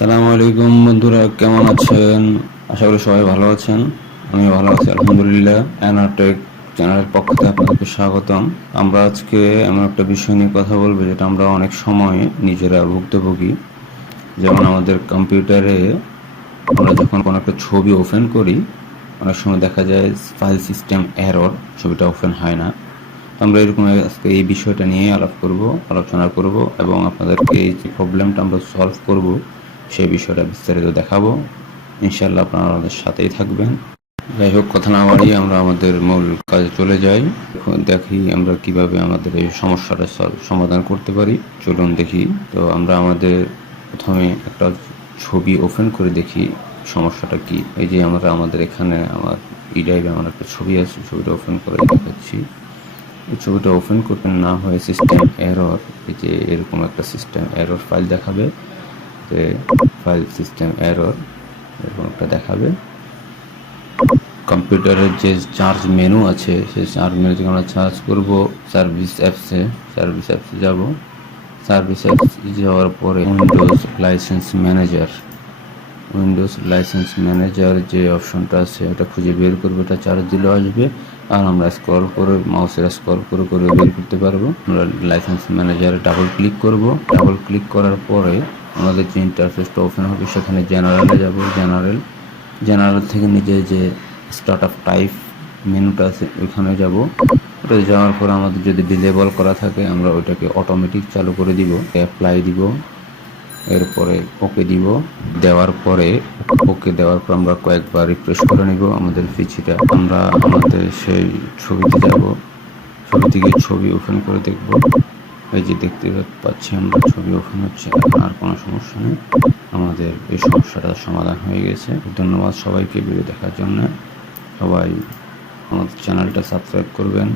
আসসালামু আলাইকুম বন্ধুরা, কেমন আছেন? আশা করি সবাই ভালো আছেন। আমি ভালো আছি আলহামদুলিল্লাহ। অ্যানাটেক চ্যানেলের পক্ষ থেকে আপনাদেরকে স্বাগতম। আমরা আজকে এমন একটা বিষয় নিয়ে কথা বলবো যেটা আমরা অনেক সময় নিজেরা ভুক্তভোগী। যেমন আমাদের কম্পিউটারে আমরা যখন কোনো একটা ছবি ওপেন করি, অনেক সময় দেখা যায় ফাইল সিস্টেম এরর, ছবিটা ওপেন হয় না। আমরা এরকম আজকে এই বিষয়টা নিয়ে আলোচনা করব এবং আপনাদেরকে এই যে প্রবলেমটা আমরা সলভ করব সেই বিষয়টা বিস্তারিত দেখাবো। ইনশাআল্লাহ আপনারা আমাদের সাথেই থাকবেন। যাই হোক, কথা না বাড়িয়ে আমরা আমাদের মূল কাজে চলে যাই। এখন দেখি আমরা কিভাবে আমাদের এই সমস্যাটা সমাধান করতে পারি। চলুন দেখি। তো আমরা আমাদের প্রথমে একটা ছবি ওপেন করে দেখি সমস্যাটা কি। এই যে আমরা আমাদের এখানে আমার ই ড্রাইভে আমার একটা ছবি আছে, ছবিটা ওপেন করে দেখাচ্ছি। এই ছবিটা ওপেন করতে না হয় সিস্টেম এরর, এই যে এরকম একটা সিস্টেম এরর ফাইল দেখাবে, যে ফাইল সিস্টেম এরর এরকম একটা দেখাবে। কম্পিউটারের যে চার্জ মেনু আছে সেই চার্জ মেনু থেকে আমরা চার্জ করব সার্ভিস অ্যাপসে যাব। সার্ভিস অ্যাপস যাওয়ার পরে উইন্ডোজ লাইসেন্স ম্যানেজার যে অপশনটা আছে এটা খুঁজে বের করবো, এটা চার্জ দিলেও আসবে। আর আমরা স্ক্রল করে মাউসের স্ক্রল করে করে বের করতে পারবো। আমরা লাইসেন্স ম্যানেজারে ডাবল ক্লিক করব। ডাবল ক্লিক করার পরে আমাদের যে ইন্টারফেসটা ওপেন হবে সেখানে জেনারেলে যাব। জেনারেল থেকে নিজে যে স্টার্ট আপ টাইপ মেনুটা আছে ওইখানে যাব। ওটা যাওয়ার পর আমাদের যদি ডিলেবল করা থাকে আমরা ওইটাকে অটোমেটিক চালু করে দিব, অ্যাপ্লাই দিব, এরপরে ওকে দিব। দেওয়ার পরে আমরা কয়েকবার রিফ্রেশ করে নিব আমাদের পিসিটা। আমরা আমাদের সেই ছবিতে যাব, ছবি থেকে ছবি ওপেন করে দেখব। এই যে দেখতে পাচ্ছি আমরা ছবি ওপেন হচ্ছে, এখন আর কোনো সমস্যা নেই, আমাদের এই সমস্যাটার সমাধান হয়ে গেছে। ধন্যবাদ সবাইকে ভিডিও দেখার জন্য। সবাই আমাদের চ্যানেলটা সাবস্ক্রাইব করবেন।